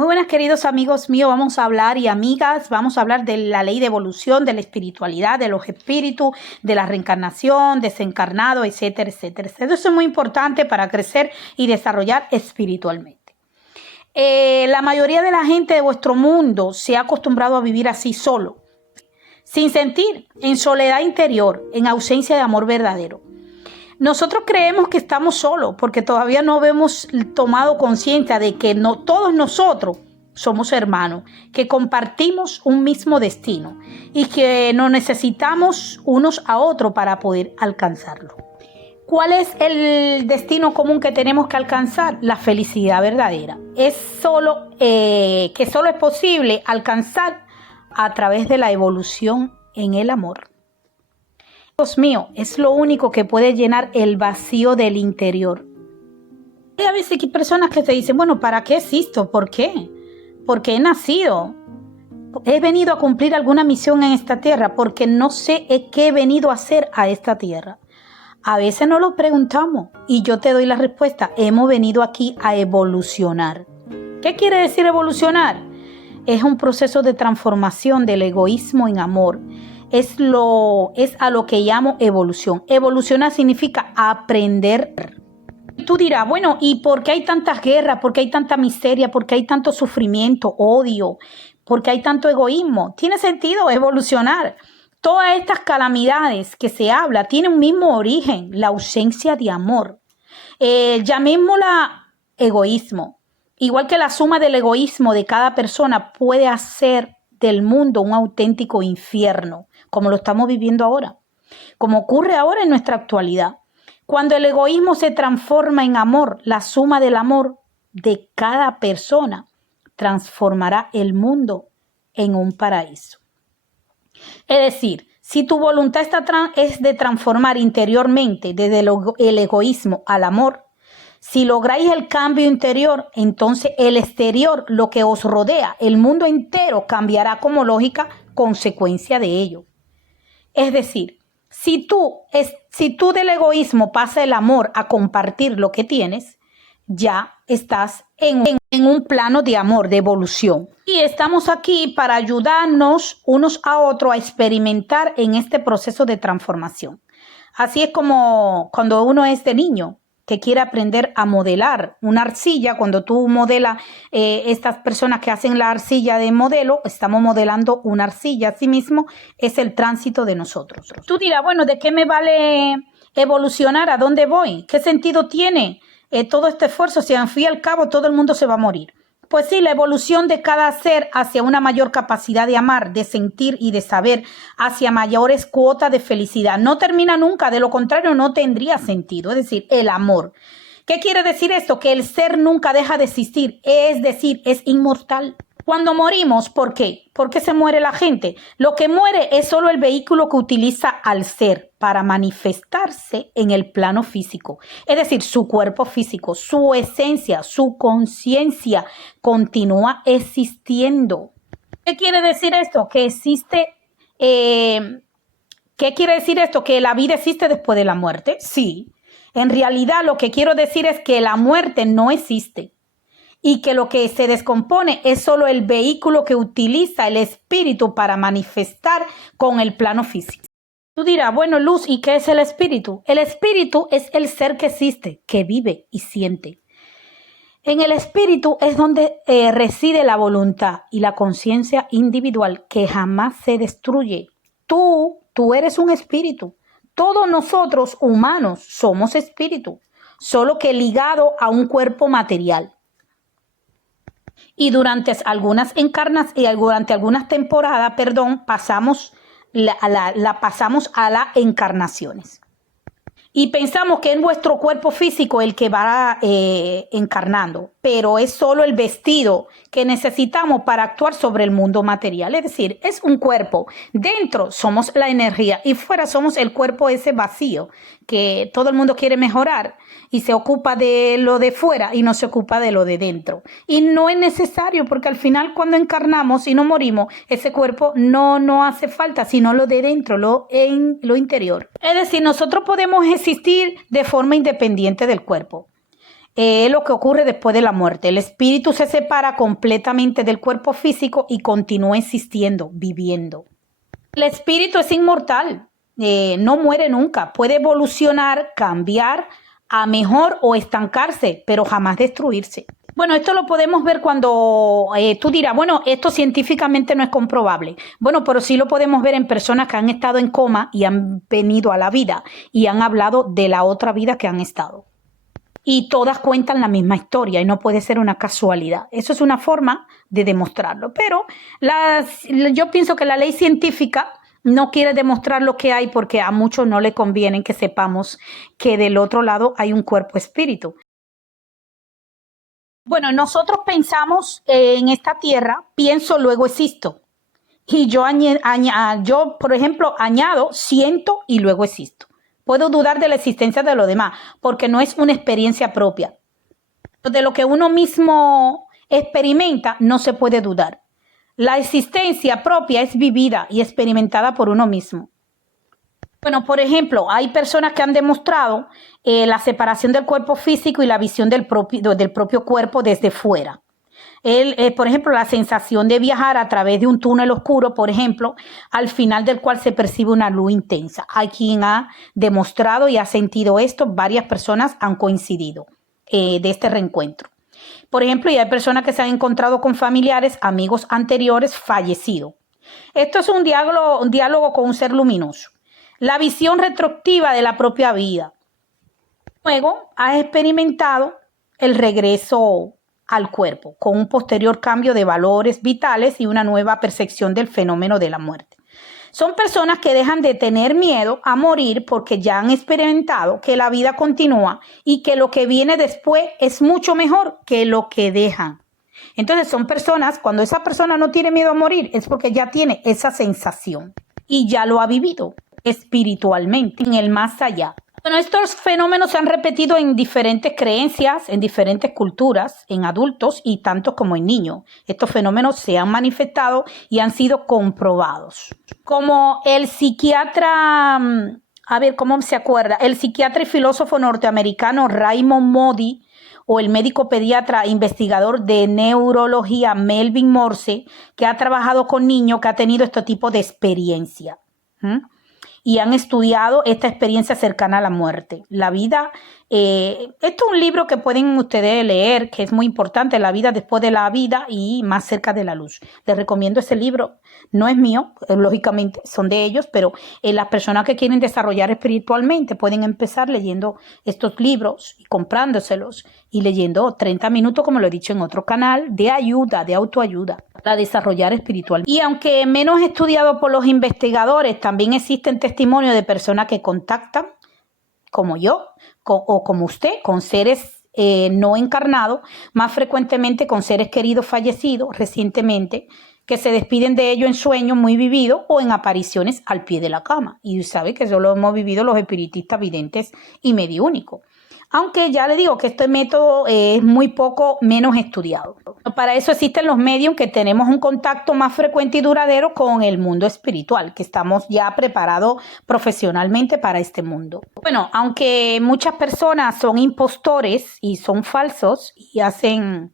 Muy buenas, queridos amigos míos, vamos a hablar y amigas, vamos a hablar de la ley de evolución, de la espiritualidad, de los espíritus, de la reencarnación, desencarnado, etcétera, etcétera, etcétera. Eso es muy importante para crecer y desarrollar espiritualmente. La mayoría de la gente de vuestro mundo se ha acostumbrado a vivir así solo, sin sentir, en soledad interior, en ausencia de amor verdadero. Nosotros creemos que estamos solos porque todavía no hemos tomado conciencia de que no todos nosotros somos hermanos, que compartimos un mismo destino y que nos necesitamos unos a otros para poder alcanzarlo. ¿Cuál es el destino común que tenemos que alcanzar? La felicidad verdadera. Es solo es posible alcanzar a través de la evolución en el amor. Dios mío, es lo único que puede llenar el vacío del interior. Y a veces hay personas que te dicen, bueno, ¿para qué existo? ¿Por qué? Porque he nacido. He venido a cumplir alguna misión en esta tierra porque no sé qué he venido a hacer a esta tierra. A veces nos lo preguntamos y yo te doy la respuesta. Hemos venido aquí a evolucionar. ¿Qué quiere decir evolucionar? Es un proceso de transformación del egoísmo en amor. Es a lo que llamo evolución. Evolucionar significa aprender. Tú dirás, bueno, ¿y por qué hay tantas guerras? ¿Por qué hay tanta miseria? ¿Por qué hay tanto sufrimiento, odio? ¿Por qué hay tanto egoísmo? Tiene sentido evolucionar. Todas estas calamidades que se habla tienen un mismo origen, la ausencia de amor. Llamémosla egoísmo. Igual que la suma del egoísmo de cada persona puede hacer del mundo un auténtico infierno, como lo estamos viviendo ahora, como ocurre ahora en nuestra actualidad. Cuando el egoísmo se transforma en amor, la suma del amor de cada persona transformará el mundo en un paraíso. Es decir, si tu voluntad es de transformar interiormente desde el egoísmo al amor, si lográis el cambio interior, entonces el exterior, lo que os rodea, el mundo entero cambiará como lógica consecuencia de ello. Es decir, si tú del egoísmo pasa el amor a compartir lo que tienes, ya estás en un plano de amor, de evolución. Y estamos aquí para ayudarnos unos a otros a experimentar en este proceso de transformación. Así es como cuando uno es de niño, que quiere aprender a modelar una arcilla. Cuando tú modelas, estas personas que hacen la arcilla de modelo, estamos modelando una arcilla. Asimismo, es el tránsito de nosotros. Tú dirás, bueno, ¿de qué me vale evolucionar? ¿A dónde voy? ¿Qué sentido tiene todo este esfuerzo si al fin y al cabo todo el mundo se va a morir? Pues sí, la evolución de cada ser hacia una mayor capacidad de amar, de sentir y de saber, hacia mayores cuotas de felicidad. No termina nunca, de lo contrario no tendría sentido, es decir, el amor. ¿Qué quiere decir esto? Que el ser nunca deja de existir, es decir, es inmortal. Cuando morimos, ¿por qué? ¿Por qué se muere la gente? Lo que muere es solo el vehículo que utiliza al ser para manifestarse en el plano físico. Es decir, su cuerpo físico, su esencia, su conciencia continúa existiendo. ¿Qué quiere decir esto? Que existe... ¿Qué quiere decir esto? ¿Que la vida existe después de la muerte? Sí. En realidad lo que quiero decir es que la muerte no existe. Y que lo que se descompone es solo el vehículo que utiliza el espíritu para manifestar con el plano físico. Tú dirás, bueno, Luz, ¿y qué es el espíritu? El espíritu es el ser que existe, que vive y siente. En el espíritu es donde reside la voluntad y la conciencia individual que jamás se destruye. Tú eres un espíritu. Todos nosotros humanos somos espíritu, solo que ligado a un cuerpo material. Y durante algunas temporadas, pasamos a las encarnaciones. Y pensamos que es nuestro cuerpo físico el que va encarnando, pero es solo el vestido que necesitamos para actuar sobre el mundo material. Es decir, es un cuerpo. Dentro somos la energía y fuera somos el cuerpo ese vacío que todo el mundo quiere mejorar y se ocupa de lo de fuera y no se ocupa de lo de dentro. Y no es necesario porque al final cuando encarnamos y no morimos, ese cuerpo no hace falta, sino lo de dentro, lo interior. Es decir, nosotros podemos existir de forma independiente del cuerpo. Es lo que ocurre después de la muerte. El espíritu se separa completamente del cuerpo físico y continúa existiendo, viviendo. El espíritu es inmortal, no muere nunca, puede evolucionar, cambiar a mejor o estancarse, pero jamás destruirse. Bueno, esto lo podemos ver cuando tú dirás, bueno, esto científicamente no es comprobable. Bueno, pero sí lo podemos ver en personas que han estado en coma y han venido a la vida y han hablado de la otra vida que han estado. Y todas cuentan la misma historia y no puede ser una casualidad. Eso es una forma de demostrarlo. Pero yo pienso que la ley científica no quiere demostrar lo que hay porque a muchos no le conviene que sepamos que del otro lado hay un cuerpo espíritu. Bueno, nosotros pensamos en esta tierra, pienso, luego existo. Y yo, por ejemplo, añado, siento y luego existo. Puedo dudar de la existencia de lo demás, porque no es una experiencia propia. De lo que uno mismo experimenta, no se puede dudar. La existencia propia es vivida y experimentada por uno mismo. Bueno, por ejemplo, hay personas que han demostrado la separación del cuerpo físico y la visión del propio cuerpo desde fuera. Por ejemplo, la sensación de viajar a través de un túnel oscuro, por ejemplo, al final del cual se percibe una luz intensa. Hay quien ha demostrado y ha sentido esto, varias personas han coincidido de este reencuentro. Por ejemplo, y hay personas que se han encontrado con familiares, amigos anteriores fallecidos. Esto es un diálogo con un ser luminoso. La visión retroactiva de la propia vida. Luego, has experimentado el regreso al cuerpo, con un posterior cambio de valores vitales y una nueva percepción del fenómeno de la muerte. Son personas que dejan de tener miedo a morir porque ya han experimentado que la vida continúa y que lo que viene después es mucho mejor que lo que dejan. Entonces son personas, cuando esa persona no tiene miedo a morir, es porque ya tiene esa sensación y ya lo ha vivido espiritualmente, en el más allá. Bueno, estos fenómenos se han repetido en diferentes creencias, en diferentes culturas, en adultos y tanto como en niños. Estos fenómenos se han manifestado y han sido comprobados. Como el psiquiatra, a ver, ¿cómo se acuerda? El psiquiatra y filósofo norteamericano Raymond Moody o el médico pediatra investigador de neurología Melvin Morse, que ha trabajado con niños que ha tenido este tipo de experiencia. Y han estudiado esta experiencia cercana a la muerte. La vida, esto es un libro que pueden ustedes leer, que es muy importante, La vida después de la vida y más cerca de la luz. Les recomiendo ese libro, no es mío, lógicamente son de ellos, pero las personas que quieren desarrollar espiritualmente pueden empezar leyendo estos libros y comprándoselos y leyendo 30 minutos, como lo he dicho en otro canal, de ayuda, de autoayuda para desarrollar espiritual. Y aunque menos estudiado por los investigadores, también existen testimonios de personas que contactan, como yo, o como usted, con seres no encarnados, más frecuentemente con seres queridos fallecidos recientemente, que se despiden de ellos en sueños muy vividos o en apariciones al pie de la cama. Y sabe que eso lo hemos vivido los espiritistas videntes y mediúnicos. Aunque ya le digo que este método es muy poco menos estudiado. Para eso existen los medios que tenemos un contacto más frecuente y duradero con el mundo espiritual, que estamos ya preparados profesionalmente para este mundo. Bueno, aunque muchas personas son impostores y son falsos y hacen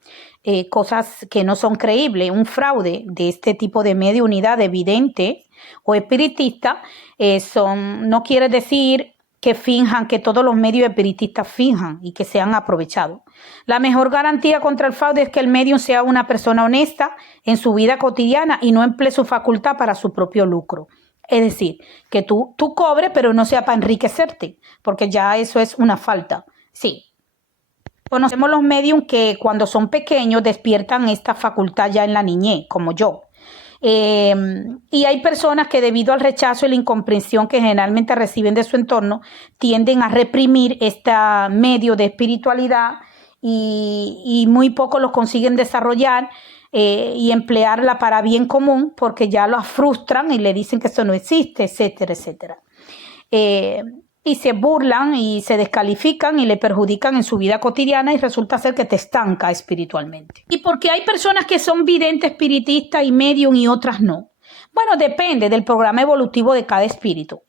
cosas que no son creíbles, un fraude de este tipo de mediunidad de vidente o espiritista, no quiere decir que finjan, que todos los medios espiritistas finjan y que sean aprovechados. La mejor garantía contra el fraude es que el medium sea una persona honesta en su vida cotidiana y no emplee su facultad para su propio lucro. Es decir, que tú cobres, pero no sea para enriquecerte, porque ya eso es una falta. Sí. Conocemos los mediums que cuando son pequeños despiertan esta facultad ya en la niñez, como yo. Y hay personas que debido al rechazo y la incomprensión que generalmente reciben de su entorno, tienden a reprimir este medio de espiritualidad y muy pocos los consiguen desarrollar y emplearla para bien común porque ya los frustran y le dicen que eso no existe, etcétera, etcétera. Y se burlan y se descalifican y le perjudican en su vida cotidiana y resulta ser que te estanca espiritualmente. ¿Y por qué hay personas que son videntes, espiritistas y medium y otras no? Bueno, depende del programa evolutivo de cada espíritu.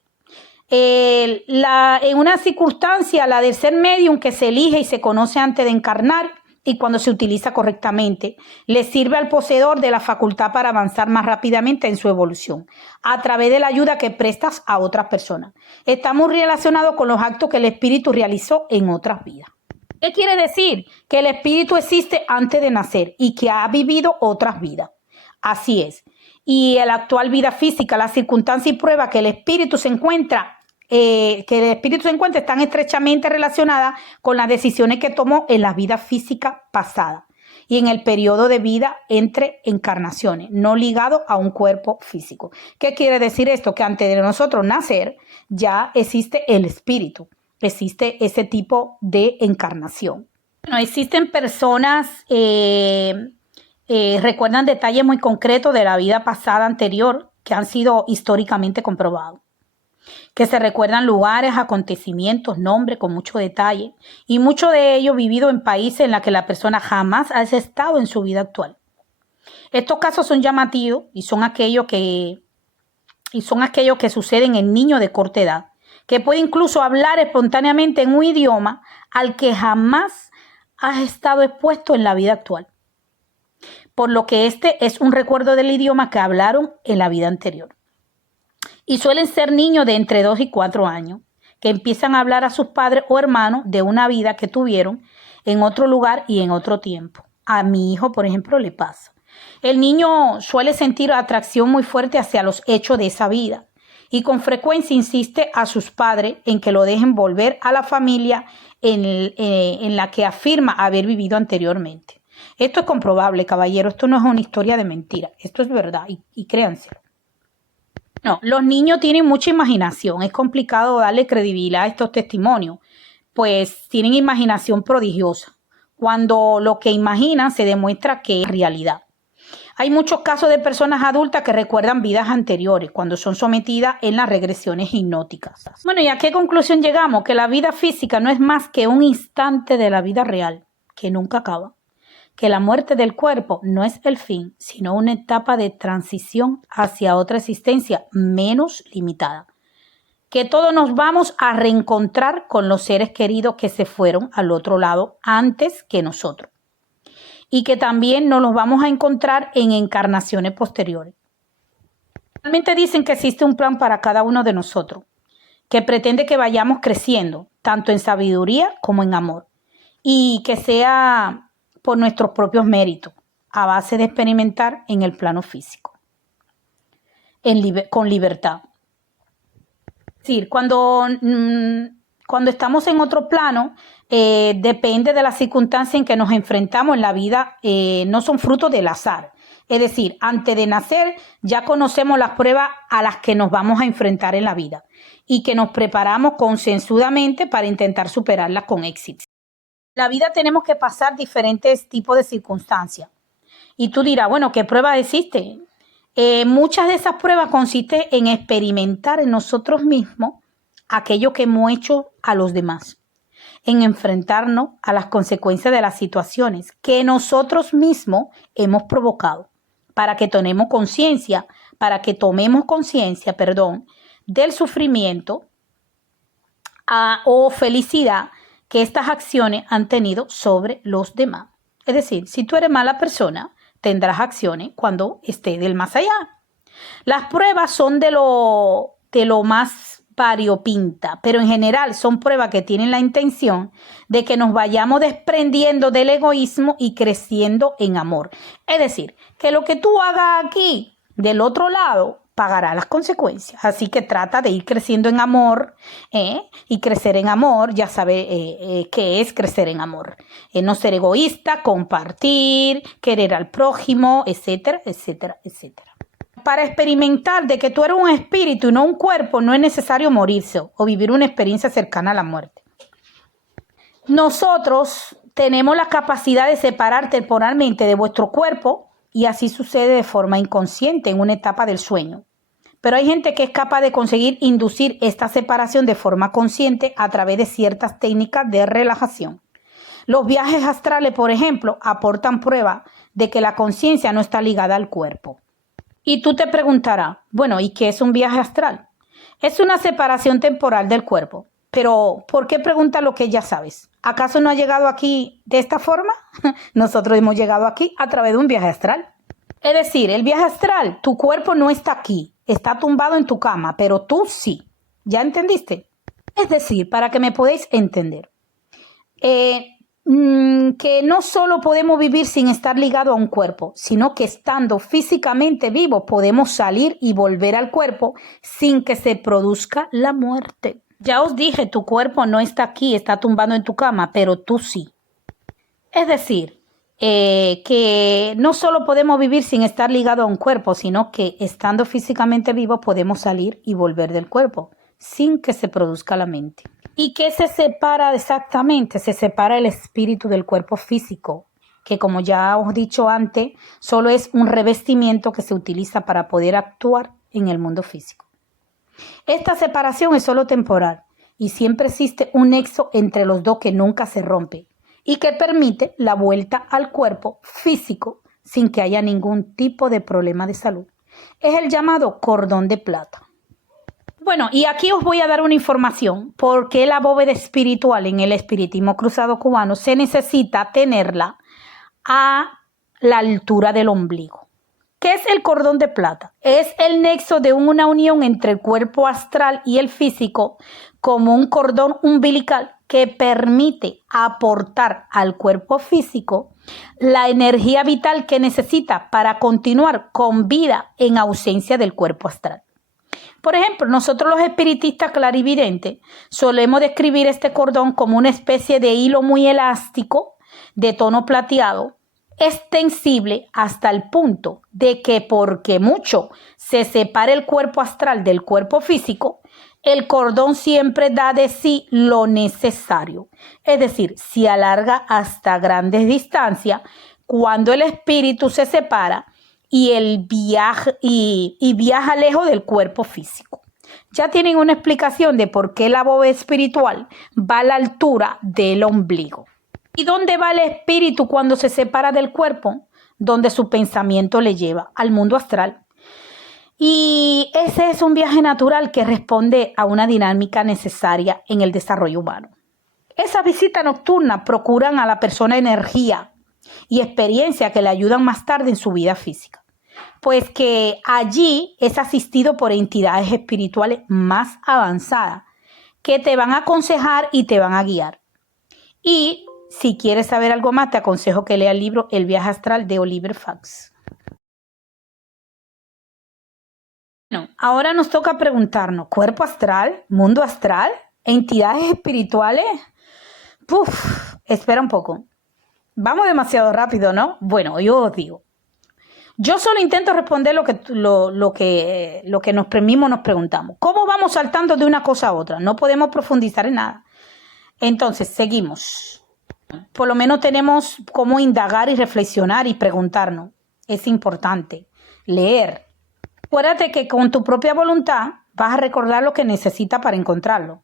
En una circunstancia, la de ser medium, que se elige y se conoce antes de encarnar, y cuando se utiliza correctamente, le sirve al poseedor de la facultad para avanzar más rápidamente en su evolución, a través de la ayuda que prestas a otras personas. Está muy relacionado con los actos que el espíritu realizó en otras vidas. ¿Qué quiere decir? Que el espíritu existe antes de nacer y que ha vivido otras vidas. Así es. Y en la actual vida física, las circunstancias y pruebas que el espíritu se encuentra están estrechamente relacionadas con las decisiones que tomó en la vida física pasada y en el periodo de vida entre encarnaciones, no ligado a un cuerpo físico. ¿Qué quiere decir esto? Que antes de nosotros nacer ya existe el espíritu, existe ese tipo de encarnación. No existen personas recuerdan detalles muy concretos de la vida pasada anterior que han sido históricamente comprobados, que se recuerdan lugares, acontecimientos, nombres con mucho detalle, y mucho de ello vivido en países en los que la persona jamás ha estado en su vida actual. Estos casos son llamativos y son aquellos que suceden en niños de corta edad, que puede incluso hablar espontáneamente en un idioma al que jamás ha estado expuesto en la vida actual, por lo que este es un recuerdo del idioma que hablaron en la vida anterior. Y suelen ser niños de entre 2 y 4 años, que empiezan a hablar a sus padres o hermanos de una vida que tuvieron en otro lugar y en otro tiempo. A mi hijo, por ejemplo, le pasa. El niño suele sentir atracción muy fuerte hacia los hechos de esa vida y con frecuencia insiste a sus padres en que lo dejen volver a la familia en la que afirma haber vivido anteriormente. Esto es comprobable, caballero, esto no es una historia de mentira, esto es verdad y créanselo. No, los niños tienen mucha imaginación, es complicado darle credibilidad a estos testimonios, pues tienen imaginación prodigiosa, cuando lo que imaginan se demuestra que es realidad. Hay muchos casos de personas adultas que recuerdan vidas anteriores cuando son sometidas en las regresiones hipnóticas. Bueno, ¿y a qué conclusión llegamos? Que la vida física no es más que un instante de la vida real, que nunca acaba. Que la muerte del cuerpo no es el fin, sino una etapa de transición hacia otra existencia menos limitada. Que todos nos vamos a reencontrar con los seres queridos que se fueron al otro lado antes que nosotros. Y que también nos los vamos a encontrar en encarnaciones posteriores. Realmente dicen que existe un plan para cada uno de nosotros, que pretende que vayamos creciendo, tanto en sabiduría como en amor, y que sea por nuestros propios méritos, a base de experimentar en el plano físico, con libertad. Es decir, cuando estamos en otro plano, depende de la circunstancia en que nos enfrentamos en la vida, no son frutos del azar. Es decir, antes de nacer ya conocemos las pruebas a las que nos vamos a enfrentar en la vida y que nos preparamos concienzudamente para intentar superarlas con éxito. En la vida tenemos que pasar diferentes tipos de circunstancias. Y tú dirás, bueno, ¿qué pruebas existen? Muchas de esas pruebas consisten en experimentar en nosotros mismos aquello que hemos hecho a los demás, en enfrentarnos a las consecuencias de las situaciones que nosotros mismos hemos provocado, para que tomemos conciencia, del sufrimiento o felicidad que estas acciones han tenido sobre los demás. Es decir, si tú eres mala persona, tendrás acciones cuando estés del más allá. Las pruebas son de lo más variopinta, pero en general son pruebas que tienen la intención de que nos vayamos desprendiendo del egoísmo y creciendo en amor. Es decir, que lo que tú hagas aquí, del otro lado, pagará las consecuencias. Así que trata de ir creciendo en amor, y crecer en amor, ya sabe qué es crecer en amor. No ser egoísta, compartir, querer al prójimo, etcétera, etcétera, etcétera. Para experimentar de que tú eres un espíritu y no un cuerpo, no es necesario morirse o vivir una experiencia cercana a la muerte. Nosotros tenemos la capacidad de separar temporalmente de vuestro cuerpo y así sucede de forma inconsciente en una etapa del sueño. Pero hay gente que es capaz de conseguir inducir esta separación de forma consciente a través de ciertas técnicas de relajación. Los viajes astrales, por ejemplo, aportan prueba de que la conciencia no está ligada al cuerpo. Y tú te preguntarás, bueno, ¿y qué es un viaje astral? Es una separación temporal del cuerpo. Pero, ¿por qué pregunta lo que ya sabes? ¿Acaso no ha llegado aquí de esta forma? Nosotros hemos llegado aquí a través de un viaje astral. Es decir, el viaje astral, tu cuerpo no está aquí, está tumbado en tu cama, pero tú sí. ¿Ya entendiste? Es decir, para que me podáis entender, que no solo podemos vivir sin estar ligado a un cuerpo, sino que estando físicamente vivos podemos salir y volver al cuerpo sin que se produzca la muerte. Ya os dije, tu cuerpo no está aquí, está tumbado en tu cama, pero tú sí. Es decir, que no solo podemos vivir sin estar ligado a un cuerpo, sino que estando físicamente vivos podemos salir y volver del cuerpo sin que se produzca la mente. ¿Y qué se separa exactamente? Se separa el espíritu del cuerpo físico, que como ya os he dicho antes, solo es un revestimiento que se utiliza para poder actuar en el mundo físico. Esta separación es solo temporal y siempre existe un nexo entre los dos que nunca se rompe y que permite la vuelta al cuerpo físico sin que haya ningún tipo de problema de salud. Es el llamado cordón de plata. Bueno, y aquí os voy a dar una información porque la bóveda espiritual en el espiritismo cruzado cubano se necesita tenerla a la altura del ombligo. ¿Qué es el cordón de plata? Es el nexo de una unión entre el cuerpo astral y el físico como un cordón umbilical que permite aportar al cuerpo físico la energía vital que necesita para continuar con vida en ausencia del cuerpo astral. Por ejemplo, nosotros los espiritistas clarividentes solemos describir este cordón como una especie de hilo muy elástico de tono plateado, extensible hasta el punto de que porque mucho se separe el cuerpo astral del cuerpo físico, el cordón siempre da de sí lo necesario. Es decir, se alarga hasta grandes distancias cuando el espíritu se separa y viaja lejos del cuerpo físico. Ya tienen una explicación de por qué la bóveda espiritual va a la altura del ombligo. ¿Y dónde va el espíritu cuando se separa del cuerpo? Donde su pensamiento le lleva al mundo astral. Y ese es un viaje natural que responde a una dinámica necesaria en el desarrollo humano. Esas visitas nocturnas procuran a la persona energía y experiencia que le ayudan más tarde en su vida física, pues que allí es asistido por entidades espirituales más avanzadas que te van a aconsejar y te van a guiar. Y si quieres saber algo más, te aconsejo que lea el libro El viaje astral de Oliver Sacks. Bueno, ahora nos toca preguntarnos, ¿cuerpo astral? ¿Mundo astral? ¿Entidades espirituales? Espera un poco. Vamos demasiado rápido, ¿no? Bueno, yo os digo. Yo solo intento responder lo que nos mismos nos preguntamos. ¿Cómo vamos saltando de una cosa a otra? No podemos profundizar en nada. Entonces, seguimos. Por lo menos tenemos cómo indagar y reflexionar y preguntarnos. Es importante. Leer. Acuérdate que con tu propia voluntad vas a recordar lo que necesitas para encontrarlo.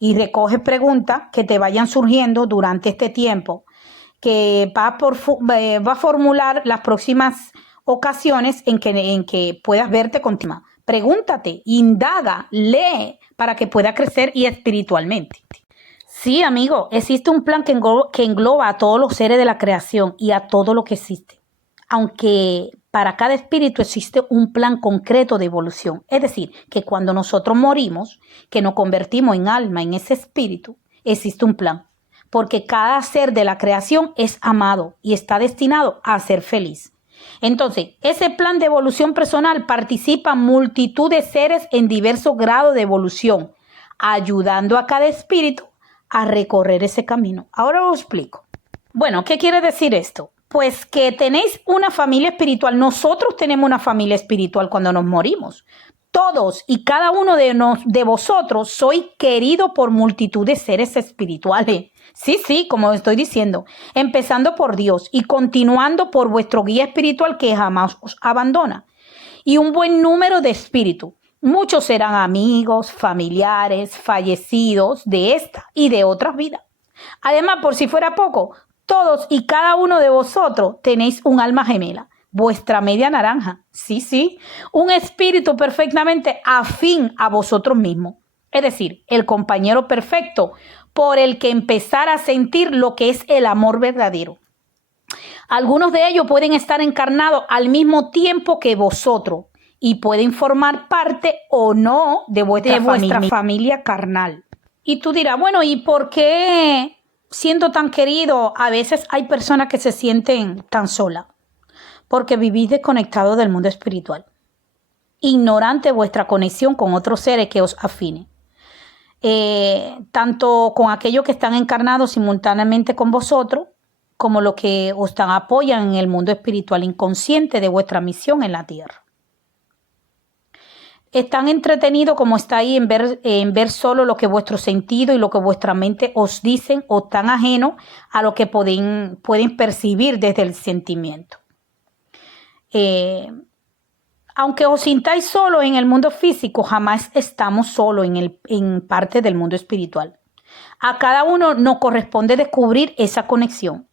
Y recoge preguntas que te vayan surgiendo durante este tiempo, que va a formular las próximas ocasiones en que puedas verte contigo. Pregúntate, indaga, lee para que pueda crecer y espiritualmente. Sí, amigo, existe un plan que engloba a todos los seres de la creación y a todo lo que existe. Aunque para cada espíritu existe un plan concreto de evolución. Es decir, que cuando nosotros morimos, que nos convertimos en alma, en ese espíritu, existe un plan. Porque cada ser de la creación es amado y está destinado a ser feliz. Entonces, ese plan de evolución personal participa multitud de seres en diversos grados de evolución, ayudando a cada espíritu a recorrer ese camino. Ahora os explico. Bueno, ¿qué quiere decir esto? Pues que tenéis una familia espiritual. Nosotros tenemos una familia espiritual cuando nos morimos. Todos y cada uno de vosotros sois queridos por multitud de seres espirituales. Sí, como estoy diciendo, empezando por Dios y continuando por vuestro guía espiritual que jamás os abandona. Y un buen número de espíritus. Muchos serán amigos, familiares, fallecidos de esta y de otras vidas. Además, por si fuera poco, todos y cada uno de vosotros tenéis un alma gemela, vuestra media naranja. Sí, sí, un espíritu perfectamente afín a vosotros mismos. Es decir, el compañero perfecto por el que empezar a sentir lo que es el amor verdadero. Algunos de ellos pueden estar encarnados al mismo tiempo que vosotros y pueden formar parte o no de vuestra familia carnal. Y tú dirás, bueno, ¿y por qué siendo tan querido a veces hay personas que se sienten tan solas? Porque vivís desconectados del mundo espiritual, ignorante vuestra conexión con otros seres que os afinen. Tanto con aquellos que están encarnados simultáneamente con vosotros, como los que os apoyan en el mundo espiritual inconsciente de vuestra misión en la tierra. Están entretenidos como está ahí en ver solo lo que vuestro sentido y lo que vuestra mente os dicen, o tan ajenos a lo que pueden percibir desde el sentimiento. Aunque os sintáis solo en el mundo físico, jamás estamos solos en parte del mundo espiritual. A cada uno nos corresponde descubrir esa conexión,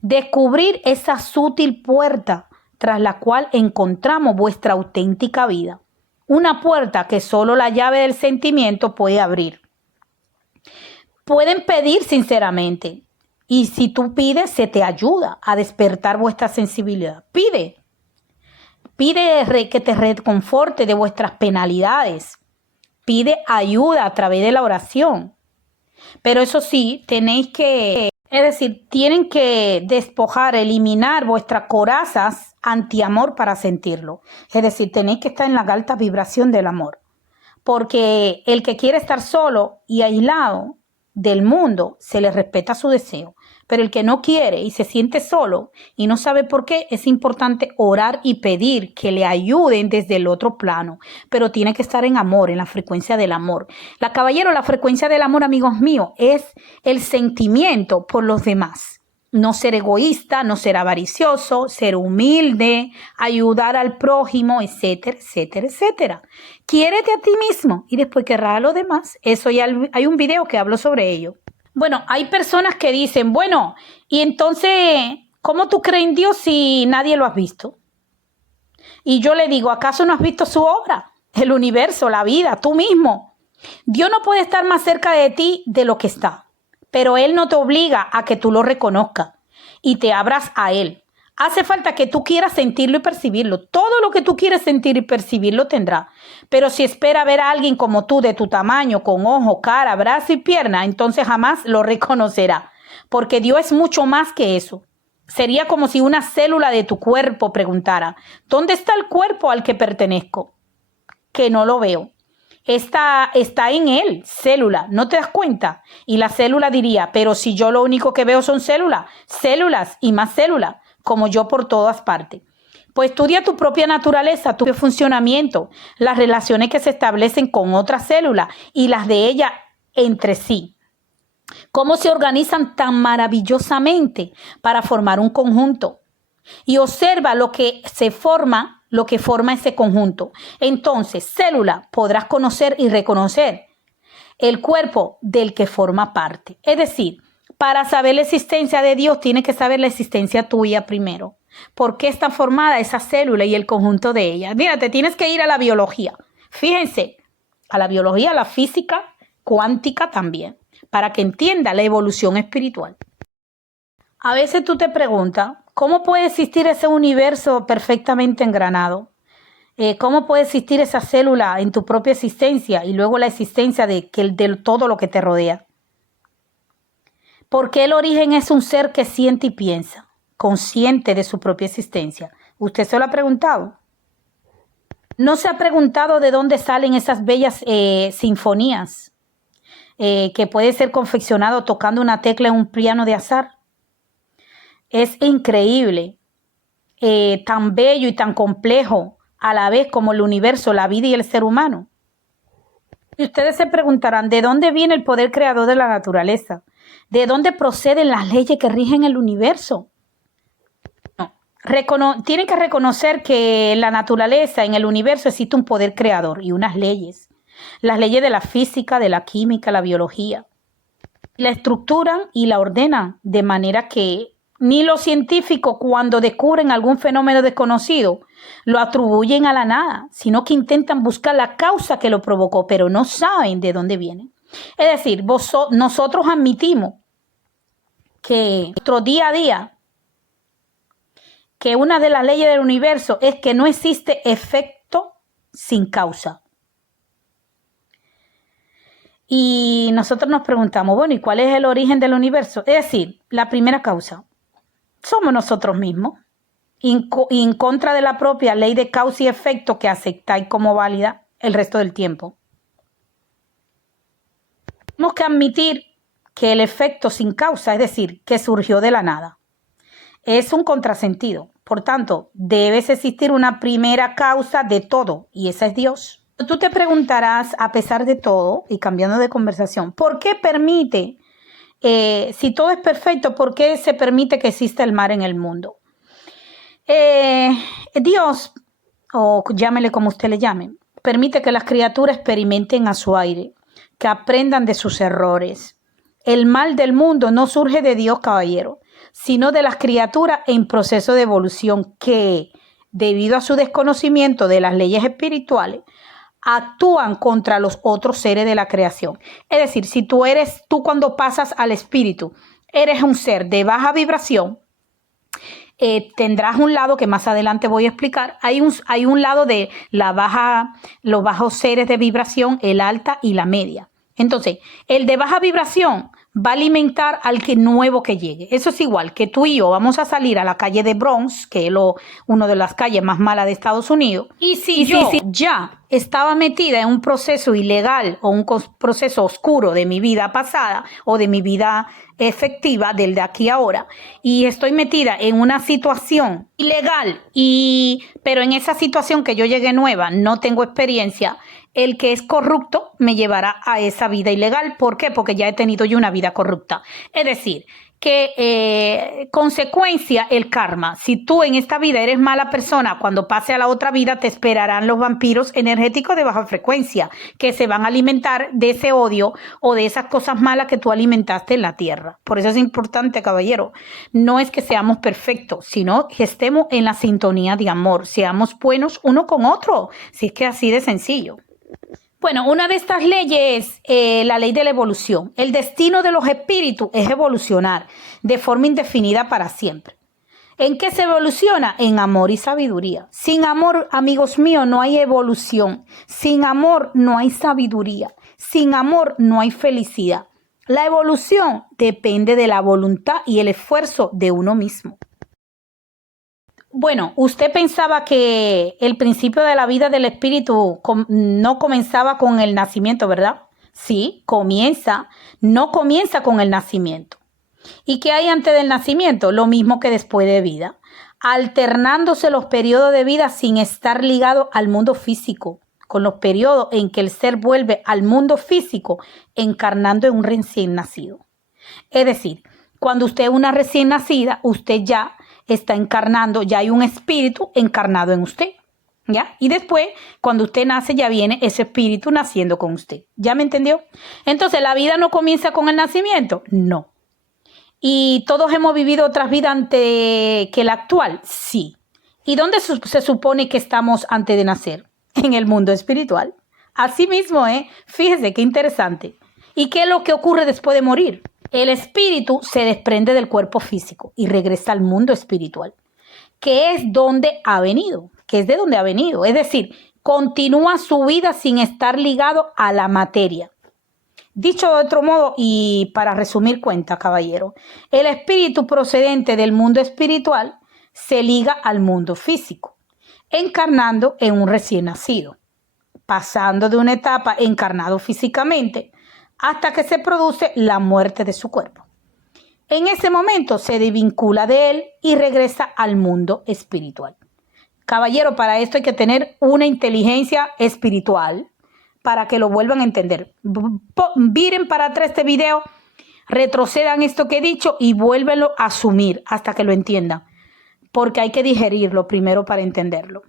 descubrir esa sutil puerta tras la cual encontramos vuestra auténtica vida. Una puerta que solo la llave del sentimiento puede abrir. Pueden pedir sinceramente, y si tú pides, se te ayuda a despertar vuestra sensibilidad. Pide que te reconforte de vuestras penalidades. Pide ayuda a través de la oración. Pero eso sí, tienen que despojar, eliminar vuestras corazas antiamor para sentirlo. Es decir, tenéis que estar en la alta vibración del amor. Porque el que quiere estar solo y aislado del mundo, se le respeta su deseo. Pero el que no quiere y se siente solo y no sabe por qué, es importante orar y pedir que le ayuden desde el otro plano. Pero tiene que estar en amor, en la frecuencia del amor. La frecuencia del amor, amigos míos, es el sentimiento por los demás. No ser egoísta, no ser avaricioso, ser humilde, ayudar al prójimo, etcétera, etcétera, etcétera. Quiérete a ti mismo y después querrás a los demás. Eso ya hay un video que hablo sobre ello. Bueno, hay personas que dicen, bueno, y entonces, ¿cómo tú crees en Dios si nadie lo has visto? Y yo le digo, ¿acaso no has visto su obra? El universo, la vida, tú mismo. Dios no puede estar más cerca de ti de lo que está, pero Él no te obliga a que tú lo reconozcas y te abras a Él. Hace falta que tú quieras sentirlo y percibirlo. Todo lo que tú quieres sentir y percibir lo tendrá. Pero si espera ver a alguien como tú, de tu tamaño, con ojo, cara, brazo y pierna, entonces jamás lo reconocerá. Porque Dios es mucho más que eso. Sería como si una célula de tu cuerpo preguntara, ¿dónde está el cuerpo al que pertenezco? Que no lo veo. Está en él, célula, ¿no te das cuenta? Y la célula diría, pero si yo lo único que veo son células y más células, como yo por todas partes. Pues estudia tu propia naturaleza, tu propio funcionamiento, las relaciones que se establecen con otras células y las de ellas entre sí. Cómo se organizan tan maravillosamente para formar un conjunto. Y observa lo que forma ese conjunto. Entonces, célula, podrás conocer y reconocer el cuerpo del que forma parte. Es decir, para saber la existencia de Dios, tienes que saber la existencia tuya primero. ¿Por qué está formada esa célula y el conjunto de ellas? Mira, te tienes que ir a la biología. Fíjense, a la biología, a la física cuántica también, para que entienda la evolución espiritual. A veces tú te preguntas, ¿cómo puede existir ese universo perfectamente engranado? ¿Cómo puede existir esa célula en tu propia existencia y luego la existencia de todo lo que te rodea? Porque el origen es un ser que siente y piensa, consciente de su propia existencia. ¿Usted se lo ha preguntado? ¿No se ha preguntado de dónde salen esas bellas sinfonías que puede ser confeccionado tocando una tecla en un piano de azar? Es increíble, tan bello y tan complejo a la vez como el universo, la vida y el ser humano. Y ustedes se preguntarán, ¿de dónde viene el poder creador de la naturaleza? ¿De dónde proceden las leyes que rigen el universo? No. Tienen que reconocer que en la naturaleza, en el universo, existe un poder creador y unas leyes. Las leyes de la física, de la química, la biología. La estructuran y la ordenan de manera que ni los científicos, cuando descubren algún fenómeno desconocido, lo atribuyen a la nada, sino que intentan buscar la causa que lo provocó, pero no saben de dónde viene. Es decir, nosotros admitimos que nuestro día a día, que una de las leyes del universo es que no existe efecto sin causa. Y nosotros nos preguntamos, bueno, ¿y cuál es el origen del universo? Es decir, la primera causa somos nosotros mismos, en contra de la propia ley de causa y efecto que aceptáis como válida el resto del tiempo. Tenemos que admitir que el efecto sin causa, es decir, que surgió de la nada, es un contrasentido. Por tanto, debe existir una primera causa de todo, y esa es Dios. Tú te preguntarás, a pesar de todo, y cambiando de conversación, ¿por qué permite, si todo es perfecto, por qué se permite que exista el mar en el mundo? Dios, o llámele como usted le llame, permite que las criaturas experimenten a su aire, que aprendan de sus errores. El mal del mundo no surge de Dios, caballero, sino de las criaturas en proceso de evolución que, debido a su desconocimiento de las leyes espirituales, actúan contra los otros seres de la creación. Es decir, si tú cuando pasas al espíritu, eres un ser de baja vibración, tendrás un lado que más adelante voy a explicar. Hay un lado de los bajos seres de vibración, el alta y la media. Entonces, el de baja vibración va a alimentar al nuevo que llegue. Eso es igual que tú y yo vamos a salir a la calle de Bronx, que es una de las calles más malas de Estados Unidos. Y si yo ya estaba metida en un proceso ilegal o un proceso oscuro de mi vida pasada o de mi vida efectiva del de aquí a ahora, y estoy metida en una situación ilegal, pero en esa situación que yo llegué nueva, no tengo experiencia, el que es corrupto me llevará a esa vida ilegal. ¿Por qué? Porque ya he tenido yo una vida corrupta. Es decir, que consecuencia el karma. Si tú en esta vida eres mala persona, cuando pase a la otra vida te esperarán los vampiros energéticos de baja frecuencia, que se van a alimentar de ese odio o de esas cosas malas que tú alimentaste en la tierra. Por eso es importante, caballero, no es que seamos perfectos, sino que estemos en la sintonía de amor, seamos buenos uno con otro, si es que así de sencillo. Bueno, una de estas leyes es la ley de la evolución. El destino de los espíritus es evolucionar de forma indefinida para siempre. ¿En qué se evoluciona? En amor y sabiduría. Sin amor, amigos míos, no hay evolución. Sin amor no hay sabiduría. Sin amor no hay felicidad. La evolución depende de la voluntad y el esfuerzo de uno mismo. Bueno, usted pensaba que el principio de la vida del espíritu no comenzaba con el nacimiento, ¿verdad? Sí, no comienza con el nacimiento. ¿Y qué hay antes del nacimiento? Lo mismo que después de vida, alternándose los periodos de vida sin estar ligado al mundo físico, con los periodos en que el ser vuelve al mundo físico encarnando en un recién nacido. Es decir, cuando usted es una recién nacida, usted ya está encarnando, ya hay un espíritu encarnado en usted, ¿ya? Y después, cuando usted nace, ya viene ese espíritu naciendo con usted. ¿Ya me entendió? Entonces, ¿la vida no comienza con el nacimiento? No. ¿Y todos hemos vivido otras vidas antes que la actual? Sí. ¿Y dónde se supone que estamos antes de nacer? En el mundo espiritual. Así mismo, fíjese qué interesante. ¿Y qué es lo que ocurre después de morir? El espíritu se desprende del cuerpo físico y regresa al mundo espiritual, que es donde ha venido, que es de donde ha venido. Es decir, continúa su vida sin estar ligado a la materia. Dicho de otro modo, y para resumir cuenta, caballero, el espíritu procedente del mundo espiritual se liga al mundo físico, encarnando en un recién nacido, pasando de una etapa encarnado físicamente hasta que se produce la muerte de su cuerpo. En ese momento se desvincula de él y regresa al mundo espiritual. Caballero, para esto hay que tener una inteligencia espiritual para que lo vuelvan a entender. Viren para atrás este video, retrocedan esto que he dicho y vuélvenlo a asumir hasta que lo entiendan. Porque hay que digerirlo primero para entenderlo.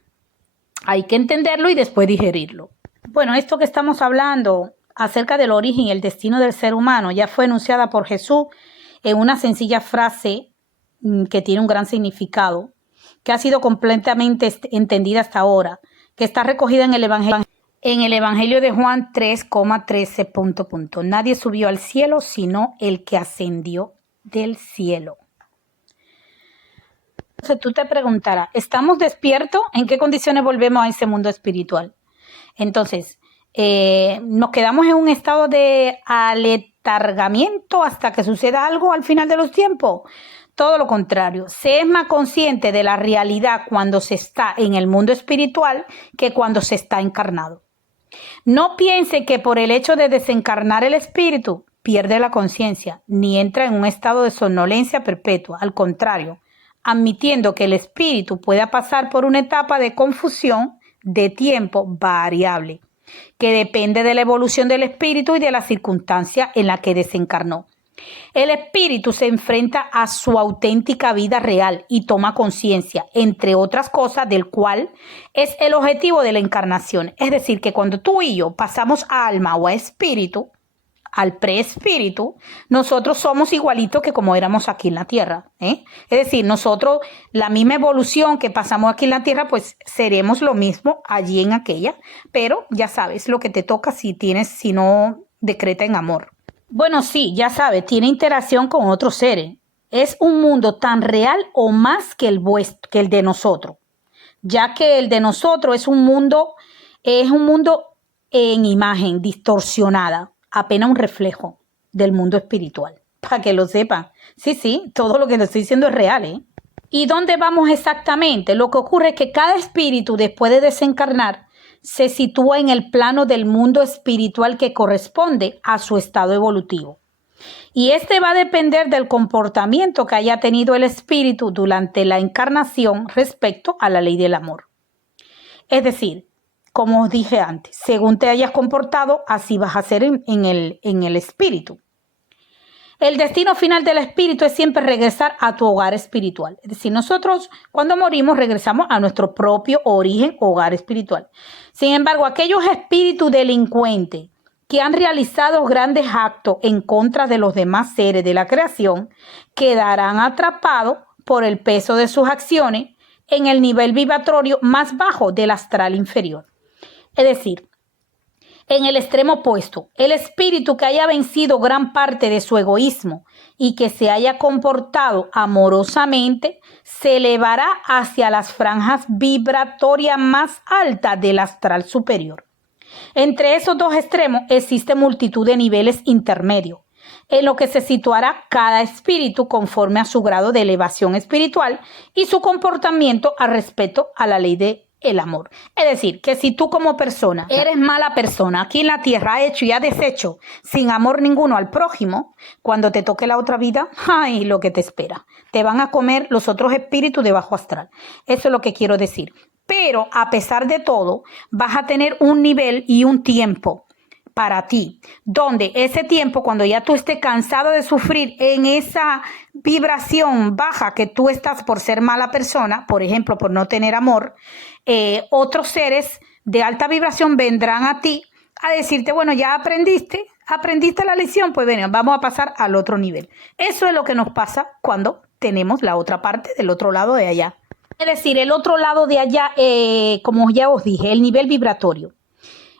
Hay que entenderlo y después digerirlo. Bueno, esto que estamos hablando acerca del origen y el destino del ser humano ya fue enunciada por Jesús en una sencilla frase que tiene un gran significado, que ha sido completamente entendida hasta ahora, que está recogida en el Evangelio de Juan 3,13. Nadie subió al cielo sino el que ascendió del cielo. Entonces tú te preguntarás, ¿estamos despiertos? ¿En qué condiciones volvemos a ese mundo espiritual? Entonces, nos quedamos en un estado de aletargamiento hasta que suceda algo al final de los tiempos. Todo lo contrario, se es más consciente de la realidad cuando se está en el mundo espiritual que cuando se está encarnado. No piense que por el hecho de desencarnar el espíritu pierde la conciencia ni entra en un estado de somnolencia perpetua. Al contrario, admitiendo que el espíritu pueda pasar por una etapa de confusión de tiempo variable, que depende de la evolución del espíritu y de la circunstancia en la que desencarnó. El espíritu se enfrenta a su auténtica vida real y toma conciencia, entre otras cosas, del cual es el objetivo de la encarnación. Es decir, que cuando tú y yo pasamos a alma o a espíritu, al preespíritu, nosotros somos igualitos que como éramos aquí en la tierra. Es decir, nosotros, la misma evolución que pasamos aquí en la tierra, pues seremos lo mismo allí en aquella, pero ya sabes lo que te toca si no decreta en amor. Bueno, sí, ya sabes, tiene interacción con otros seres. Es un mundo tan real o más que el de nosotros, ya que el de nosotros es un mundo en imagen distorsionada, apenas un reflejo del mundo espiritual, para que lo sepan. Sí, todo lo que les estoy diciendo es real, ¿eh? ¿Y dónde vamos exactamente? Lo que ocurre es que cada espíritu, después de desencarnar, se sitúa en el plano del mundo espiritual que corresponde a su estado evolutivo. Y este va a depender del comportamiento que haya tenido el espíritu durante la encarnación respecto a la ley del amor. Es decir, como os dije antes, según te hayas comportado, así vas a ser en el espíritu. El destino final del espíritu es siempre regresar a tu hogar espiritual. Es decir, nosotros cuando morimos regresamos a nuestro propio origen, hogar espiritual. Sin embargo, aquellos espíritus delincuentes que han realizado grandes actos en contra de los demás seres de la creación quedarán atrapados por el peso de sus acciones en el nivel vibratorio más bajo del astral inferior. Es decir, en el extremo opuesto, el espíritu que haya vencido gran parte de su egoísmo y que se haya comportado amorosamente, se elevará hacia las franjas vibratorias más altas del astral superior. Entre esos dos extremos existe multitud de niveles intermedios, en lo que se situará cada espíritu conforme a su grado de elevación espiritual y su comportamiento al respecto a la ley de el amor. Es decir, que si tú como persona eres mala persona, aquí en la tierra has hecho y has deshecho sin amor ninguno al prójimo, cuando te toque la otra vida, ¡ay! Lo que te espera. Te van a comer los otros espíritus de bajo astral. Eso es lo que quiero decir. Pero a pesar de todo, vas a tener un nivel y un tiempo para ti, donde ese tiempo, cuando ya tú estés cansado de sufrir en esa vibración baja que tú estás por ser mala persona, por ejemplo, por no tener amor, otros seres de alta vibración vendrán a ti a decirte, bueno, ya aprendiste la lección, pues bueno, vamos a pasar al otro nivel. Eso es lo que nos pasa cuando tenemos la otra parte del otro lado de allá. Es decir, el otro lado de allá, como ya os dije, el nivel vibratorio.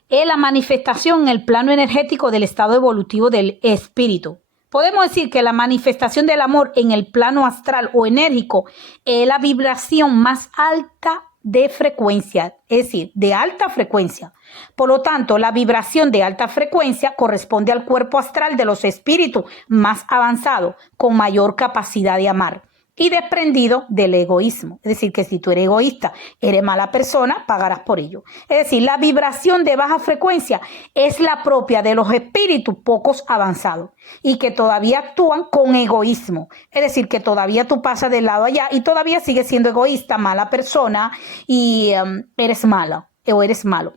Es la manifestación en el plano energético del estado evolutivo del espíritu. Podemos decir que la manifestación del amor en el plano astral o enérgico es la vibración más alta de frecuencia, es decir, de alta frecuencia. Por lo tanto, la vibración de alta frecuencia corresponde al cuerpo astral de los espíritus más avanzados, con mayor capacidad de amar y desprendido del egoísmo. Es decir, que si tú eres egoísta, eres mala persona, pagarás por ello. Es decir, la vibración de baja frecuencia es la propia de los espíritus pocos avanzados y que todavía actúan con egoísmo. Es decir, que todavía tú pasas del lado allá y todavía sigues siendo egoísta, mala persona y eres mala o eres malo.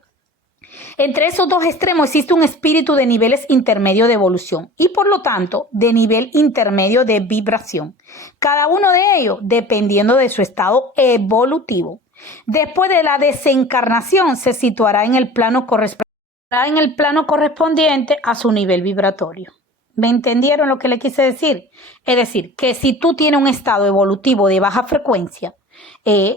Entre esos dos extremos existe un espíritu de niveles intermedios de evolución y por lo tanto de nivel intermedio de vibración. Cada uno de ellos dependiendo de su estado evolutivo. Después de la desencarnación se situará en el plano correspondiente a su nivel vibratorio. ¿Me entendieron lo que le quise decir? Es decir, que si tú tienes un estado evolutivo de baja frecuencia,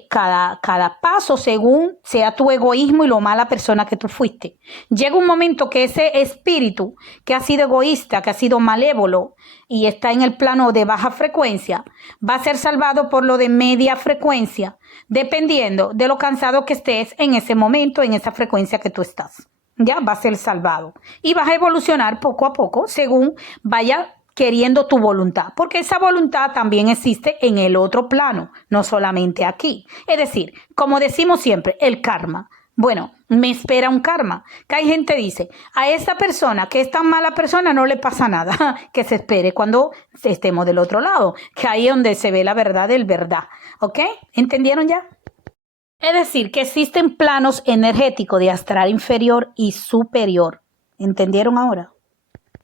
cada paso según sea tu egoísmo y lo mala persona que tú fuiste. Llega un momento que ese espíritu que ha sido egoísta, que ha sido malévolo y está en el plano de baja frecuencia, va a ser salvado por lo de media frecuencia, dependiendo de lo cansado que estés en ese momento, en esa frecuencia que tú estás. Ya va a ser salvado y vas a evolucionar poco a poco según vaya queriendo tu voluntad, porque esa voluntad también existe en el otro plano, no solamente aquí. Es decir, como decimos siempre, el karma. Bueno, me espera un karma. Que hay gente que dice, a esa persona que es tan mala persona no le pasa nada, que se espere cuando estemos del otro lado, que ahí es donde se ve la verdad del verdad. ¿Ok? ¿Entendieron ya? Es decir, que existen planos energéticos de astral inferior y superior. ¿Entendieron ahora?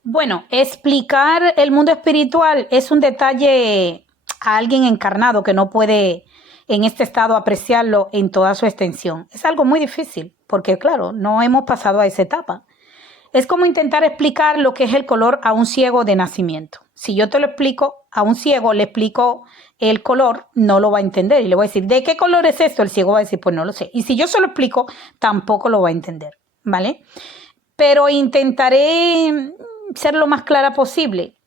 Bueno, explicar el mundo espiritual es un detalle a alguien encarnado que no puede en este estado apreciarlo en toda su extensión. Es algo muy difícil porque, claro, no hemos pasado a esa etapa. Es como intentar explicar lo que es el color a un ciego de nacimiento. Si yo te lo explico a un ciego, le explico el color, no lo va a entender. Y le voy a decir, ¿de qué color es esto? El ciego va a decir, pues no lo sé. Y si yo se lo explico, tampoco lo va a entender, ¿vale? Pero intentaré ser lo más clara posible.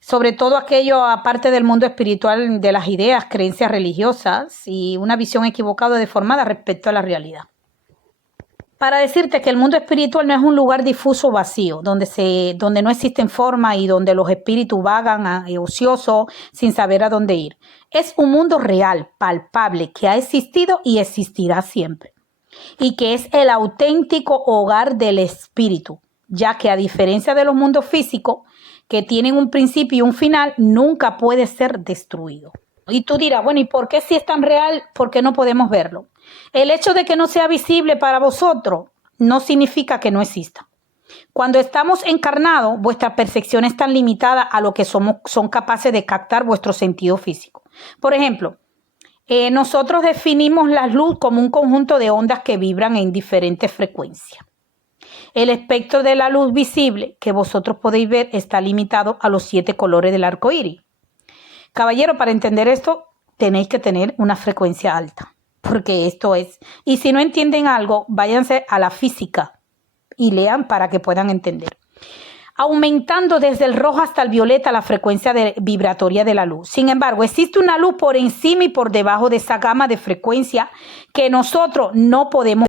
Sobre todo aquello aparte del mundo espiritual, de las ideas, creencias religiosas y una visión equivocada o deformada respecto a la realidad. Para decirte que el mundo espiritual no es un lugar difuso vacío, donde no existen formas y donde los espíritus vagan ociosos sin saber a dónde ir. Es un mundo real, palpable, que ha existido y existirá siempre. Y que es el auténtico hogar del espíritu, ya que a diferencia de los mundos físicos, que tienen un principio y un final, nunca puede ser destruido. Y tú dirás, bueno, ¿y por qué si es tan real, por qué no podemos verlo? El hecho de que no sea visible para vosotros no significa que no exista. Cuando estamos encarnados, vuestra percepción es tan limitada a lo que son capaces de captar vuestro sentido físico. Por ejemplo, nosotros definimos la luz como un conjunto de ondas que vibran en diferentes frecuencias. El espectro de la luz visible que vosotros podéis ver está limitado a los 7 colores del arco iris. Caballero, para entender esto, tenéis que tener una frecuencia alta, porque esto es. Y si no entienden algo, váyanse a la física y lean para que puedan entender. Aumentando desde el rojo hasta el violeta la frecuencia vibratoria de la luz. Sin embargo, existe una luz por encima y por debajo de esa gama de frecuencia que nosotros no podemos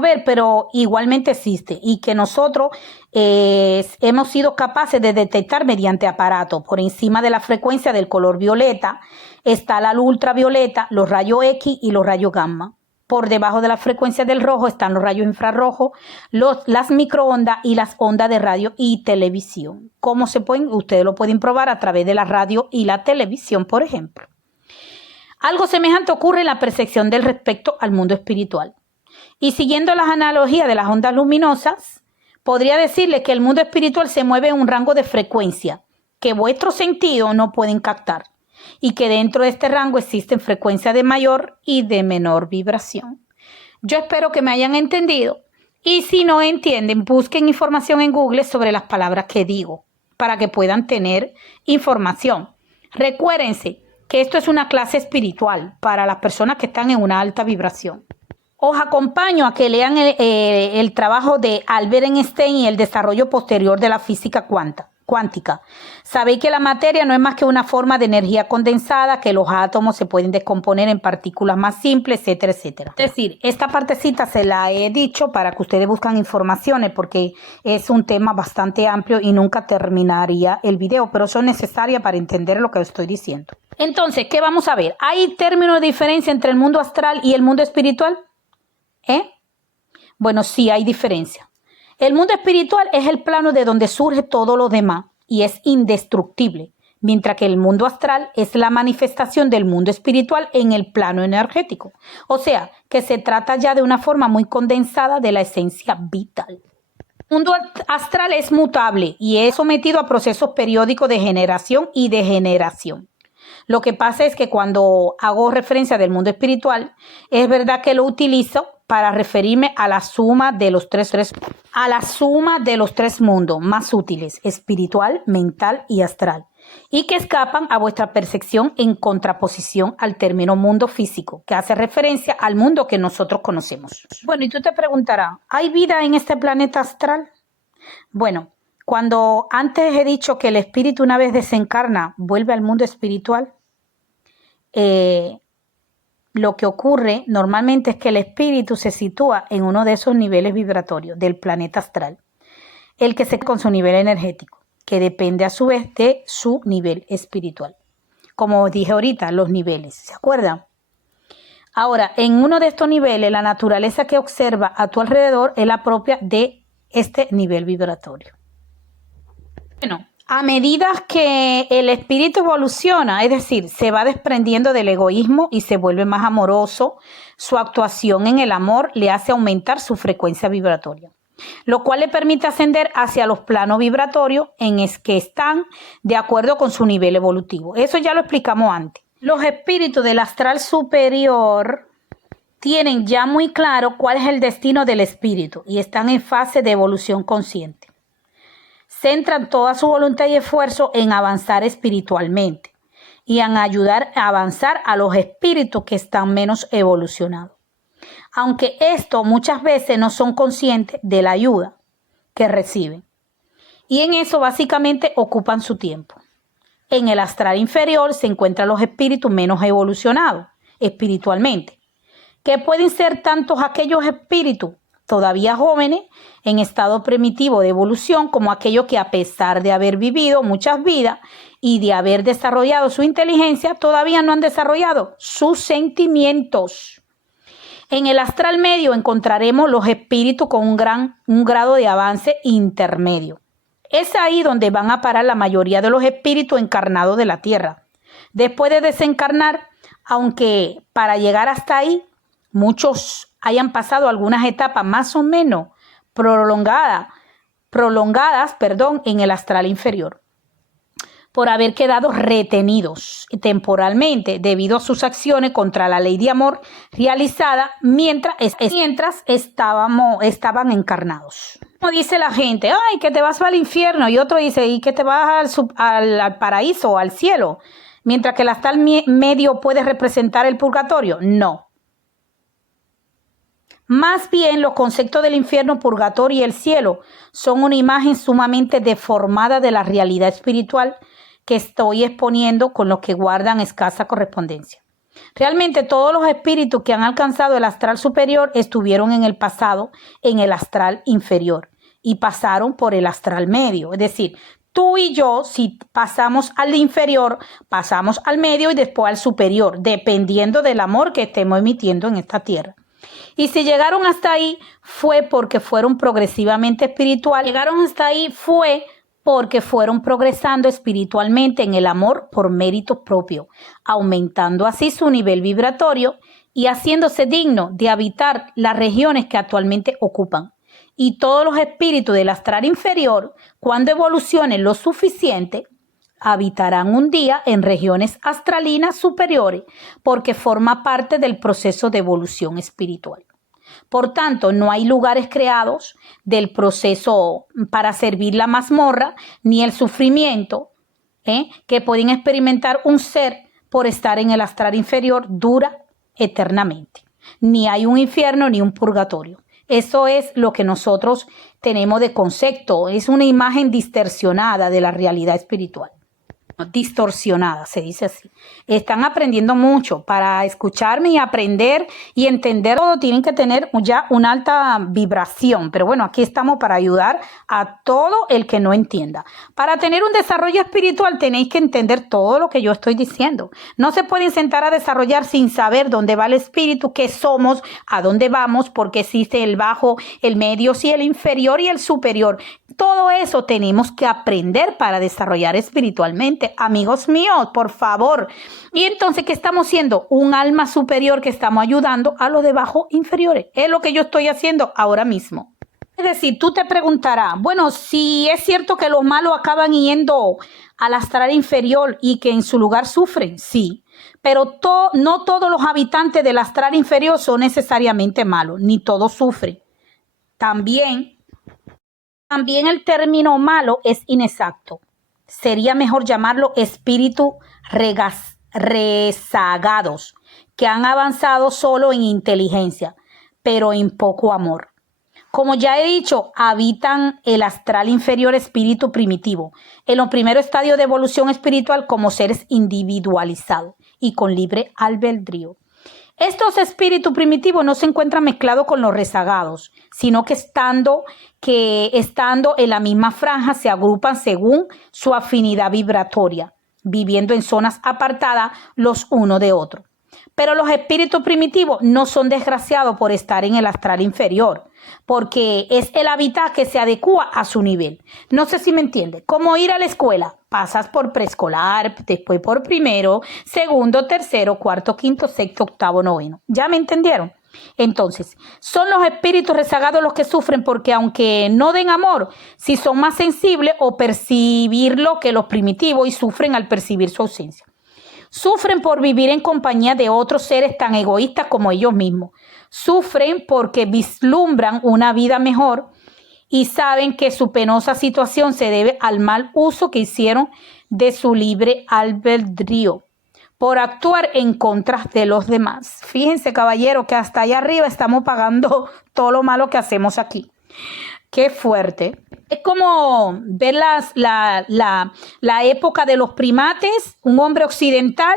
ver, pero igualmente existe y que nosotros hemos sido capaces de detectar mediante aparatos. Por encima de la frecuencia del color violeta está la luz ultravioleta, los rayos X y los rayos gamma. Por debajo de la frecuencia del rojo están los rayos infrarrojos, las microondas y las ondas de radio y televisión. ¿Cómo se pueden? Ustedes lo pueden probar a través de la radio y la televisión, por ejemplo. Algo semejante ocurre en la percepción del respecto al mundo espiritual. Y siguiendo las analogías de las ondas luminosas, podría decirle que el mundo espiritual se mueve en un rango de frecuencia que vuestros sentidos no pueden captar y que dentro de este rango existen frecuencias de mayor y de menor vibración. Yo espero que me hayan entendido y si no entienden, busquen información en Google sobre las palabras que digo para que puedan tener información. Recuérdense que esto es una clase espiritual para las personas que están en una alta vibración. Os acompaño a que lean el trabajo de Albert Einstein y el desarrollo posterior de la física cuántica. Sabéis que la materia no es más que una forma de energía condensada, que los átomos se pueden descomponer en partículas más simples, etcétera, etcétera. Es decir, esta partecita se la he dicho para que ustedes busquen informaciones porque es un tema bastante amplio y nunca terminaría el video, pero son necesarias para entender lo que estoy diciendo. Entonces, ¿qué vamos a ver? ¿Hay términos de diferencia entre el mundo astral y el mundo espiritual? Bueno, sí hay diferencia. El mundo espiritual es el plano de donde surge todo lo demás y es indestructible, mientras que el mundo astral es la manifestación del mundo espiritual en el plano energético. O sea, que se trata ya de una forma muy condensada de la esencia vital. El mundo astral es mutable y es sometido a procesos periódicos de generación y degeneración. Lo que pasa es que cuando hago referencia del mundo espiritual, es verdad que lo utilizo para referirme a la suma de los tres mundos más útiles, espiritual, mental y astral, y que escapan a vuestra percepción en contraposición al término mundo físico, que hace referencia al mundo que nosotros conocemos. Bueno, y tú te preguntarás, ¿hay vida en este planeta astral? Bueno, cuando antes he dicho que el espíritu una vez desencarna vuelve al mundo espiritual, lo que ocurre normalmente es que el espíritu se sitúa en uno de esos niveles vibratorios del planeta astral, el que se con su nivel energético, que depende a su vez de su nivel espiritual. Como dije ahorita, los niveles, ¿se acuerdan? Ahora, en uno de estos niveles, la naturaleza que observa a tu alrededor es la propia de este nivel vibratorio. Bueno, a medida que el espíritu evoluciona, es decir, se va desprendiendo del egoísmo y se vuelve más amoroso, su actuación en el amor le hace aumentar su frecuencia vibratoria, lo cual le permite ascender hacia los planos vibratorios en los que están de acuerdo con su nivel evolutivo. Eso ya lo explicamos antes. Los espíritus del astral superior tienen ya muy claro cuál es el destino del espíritu y están en fase de evolución consciente. Centran toda su voluntad y esfuerzo en avanzar espiritualmente y en ayudar a avanzar a los espíritus que están menos evolucionados. Aunque esto muchas veces no son conscientes de la ayuda que reciben. Y en eso básicamente ocupan su tiempo. En el astral inferior se encuentran los espíritus menos evolucionados espiritualmente, que pueden ser tantos aquellos espíritus todavía jóvenes en estado primitivo de evolución como aquellos que a pesar de haber vivido muchas vidas y de haber desarrollado su inteligencia, todavía no han desarrollado sus sentimientos. En el astral medio encontraremos los espíritus con un grado de avance intermedio. Es ahí donde van a parar la mayoría de los espíritus encarnados de la Tierra. Después de desencarnar, aunque para llegar hasta ahí, muchos hayan pasado algunas etapas más o menos prolongadas en el astral inferior, por haber quedado retenidos temporalmente debido a sus acciones contra la ley de amor realizada mientras estaban encarnados. Como dice la gente, ay, que te vas al infierno, y otro dice, y que te vas al paraíso o al cielo, mientras que el astral medio puede representar el purgatorio. No. Más bien, los conceptos del infierno, purgatorio y el cielo son una imagen sumamente deformada de la realidad espiritual que estoy exponiendo con los que guardan escasa correspondencia. Realmente todos los espíritus que han alcanzado el astral superior estuvieron en el pasado en el astral inferior y pasaron por el astral medio. Es decir, tú y yo, si pasamos al inferior, pasamos al medio y después al superior, dependiendo del amor que estemos emitiendo en esta tierra. Y si llegaron hasta ahí fue porque fueron progresivamente espirituales. Llegaron hasta ahí fue porque fueron progresando espiritualmente en el amor por mérito propio, aumentando así su nivel vibratorio y haciéndose digno de habitar las regiones que actualmente ocupan. Y todos los espíritus del astral inferior, cuando evolucionen lo suficiente, habitarán un día en regiones astralinas superiores porque forma parte del proceso de evolución espiritual. Por tanto, no hay lugares creados del proceso para servir la mazmorra ni el sufrimiento que pueden experimentar un ser por estar en el astral inferior dura eternamente. Ni hay un infierno ni un purgatorio. Eso es lo que nosotros tenemos de concepto. Es una imagen distorsionada de la realidad espiritual. Distorsionada, se dice así. Están aprendiendo mucho. Para escucharme y aprender y entender todo tienen que tener ya una alta vibración, pero bueno, aquí estamos para ayudar a todo el que no entienda. Para tener un desarrollo espiritual tenéis que entender todo lo que yo estoy diciendo. No se pueden sentar a desarrollar sin saber dónde va el espíritu, qué somos, a dónde vamos, porque existe el bajo, el medio, sí, el inferior y el superior. Todo eso tenemos que aprender para desarrollar espiritualmente. Amigos míos, por favor. Y entonces, ¿qué estamos haciendo? Un alma superior que estamos ayudando a los de bajo inferiores. Es lo que yo estoy haciendo ahora mismo. Es decir, tú te preguntarás, bueno, si es cierto que los malos acaban yendo al astral inferior y que en su lugar sufren, sí. Pero no todos los habitantes del astral inferior son necesariamente malos, ni todos sufren. También el término malo es inexacto. Sería mejor llamarlo espíritus rezagados, que han avanzado solo en inteligencia, pero en poco amor. Como ya he dicho, habitan el astral inferior espíritu primitivo, en los primeros estadios de evolución espiritual como seres individualizados y con libre albedrío. Estos espíritus primitivos no se encuentran mezclados con los rezagados, sino que estando en la misma franja se agrupan según su afinidad vibratoria, viviendo en zonas apartadas los unos de otros. Pero los espíritus primitivos no son desgraciados por estar en el astral inferior, porque es el hábitat que se adecua a su nivel. No sé si me entiende. Como ir a la escuela. Pasas por preescolar, después por primero, segundo, tercero, cuarto, quinto, sexto, octavo, noveno. ¿Ya me entendieron? Entonces, son los espíritus rezagados los que sufren porque aunque no den amor, sí son más sensibles o percibirlo que los primitivos y sufren al percibir su ausencia. Sufren por vivir en compañía de otros seres tan egoístas como ellos mismos. Sufren porque vislumbran una vida mejor y saben que su penosa situación se debe al mal uso que hicieron de su libre albedrío por actuar en contra de los demás. Fíjense, caballero, que hasta allá arriba estamos pagando todo lo malo que hacemos aquí. Qué fuerte. Es como ver la época de los primates, un hombre occidental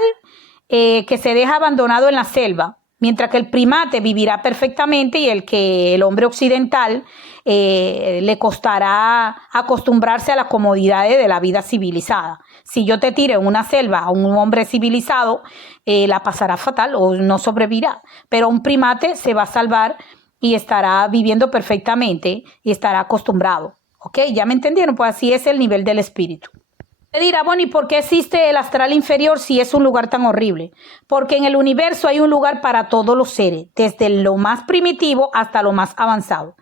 que se deja abandonado en la selva, mientras que el primate vivirá perfectamente y el hombre occidental le costará acostumbrarse a las comodidades de la vida civilizada. Si yo te tiro en una selva a un hombre civilizado, la pasará fatal o no sobrevivirá, pero un primate se va a salvar y estará viviendo perfectamente y estará acostumbrado. ¿Ok? ¿Ya me entendieron? Pues así es el nivel del espíritu. Te dirá, bueno, ¿y por qué existe el astral inferior si es un lugar tan horrible? Porque en el universo hay un lugar para todos los seres, desde lo más primitivo hasta lo más avanzado.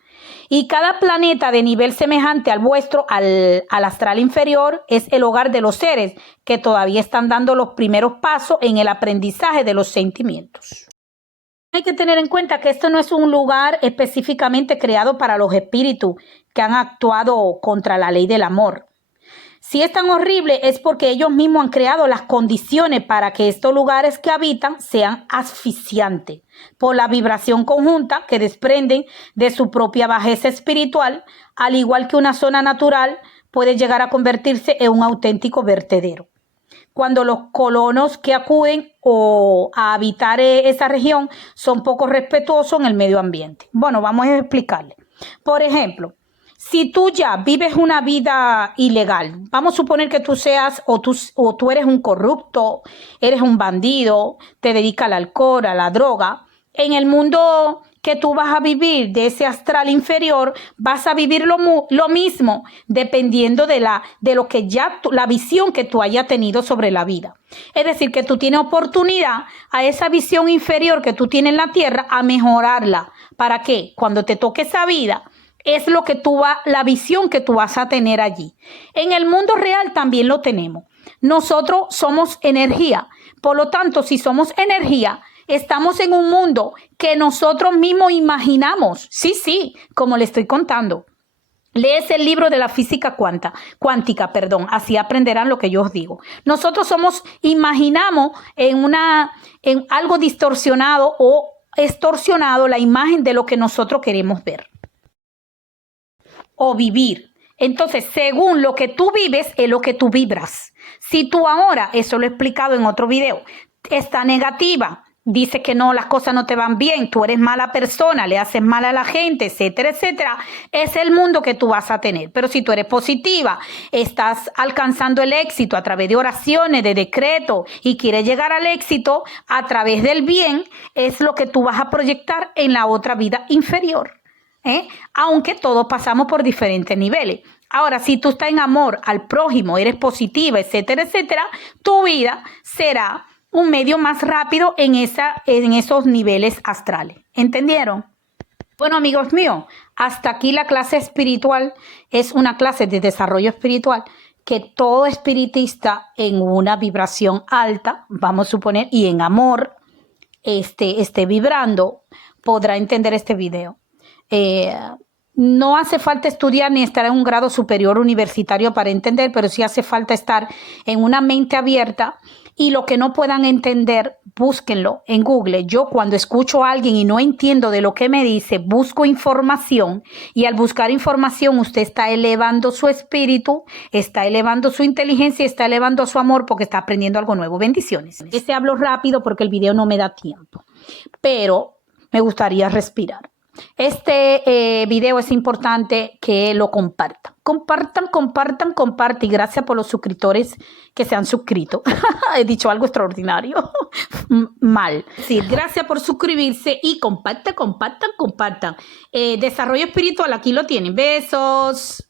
Y cada planeta de nivel semejante al vuestro, al astral inferior, es el hogar de los seres que todavía están dando los primeros pasos en el aprendizaje de los sentimientos. Hay que tener en cuenta que esto no es un lugar específicamente creado para los espíritus que han actuado contra la ley del amor. Si es tan horrible es porque ellos mismos han creado las condiciones para que estos lugares que habitan sean asfixiantes por la vibración conjunta que desprenden de su propia bajeza espiritual, al igual que una zona natural puede llegar a convertirse en un auténtico vertedero. Cuando los colonos que acuden a habitar esa región son poco respetuosos en el medio ambiente. Bueno, vamos a explicarle. Por ejemplo, si tú ya vives una vida ilegal, vamos a suponer que tú seas o tú eres un corrupto, eres un bandido, te dedicas al alcohol, a la droga, en el mundo que tú vas a vivir de ese astral inferior, vas a vivir lo mismo, dependiendo de lo que ya la visión que tú hayas tenido sobre la vida. Es decir, que tú tienes oportunidad a esa visión inferior que tú tienes en la tierra a mejorarla. ¿Para qué? Cuando te toque esa vida, es la visión que tú vas a tener allí. En el mundo real también lo tenemos. Nosotros somos energía. Por lo tanto, si somos energía, estamos en un mundo que nosotros mismos imaginamos. Sí, como le estoy contando. Lees el libro de la física cuántica, así aprenderán lo que yo os digo. Nosotros imaginamos en algo distorsionado o extorsionado la imagen de lo que nosotros queremos ver o vivir. Entonces, según lo que tú vives, es lo que tú vibras. Si tú ahora, eso lo he explicado en otro video, está negativa, dice que no, las cosas no te van bien, tú eres mala persona, le haces mal a la gente, etcétera, etcétera, es el mundo que tú vas a tener. Pero si tú eres positiva, estás alcanzando el éxito a través de oraciones, de decretos y quieres llegar al éxito a través del bien, es lo que tú vas a proyectar en la otra vida inferior. Aunque todos pasamos por diferentes niveles. Ahora, si tú estás en amor al prójimo, eres positiva, etcétera, etcétera, tu vida será un medio más rápido en esos niveles astrales. ¿Entendieron? Bueno, amigos míos, hasta aquí la clase espiritual. Es una clase de desarrollo espiritual que todo espiritista en una vibración alta, vamos a suponer, y en amor, esté vibrando, podrá entender este video. No hace falta estudiar ni estar en un grado superior universitario para entender, pero sí hace falta estar en una mente abierta, y lo que no puedan entender, búsquenlo en Google. Yo cuando escucho a alguien y no entiendo de lo que me dice, busco información, y al buscar información usted está elevando su espíritu, está elevando su inteligencia, está elevando su amor porque está aprendiendo algo nuevo. Bendiciones. Hablo rápido porque el video no me da tiempo, pero me gustaría respirar. Este video es importante que lo compartan. Compartan. Y gracias por los suscriptores que se han suscrito. He dicho algo extraordinario. Mal. Sí, gracias por suscribirse y compartan. Desarrollo espiritual, aquí lo tienen. Besos.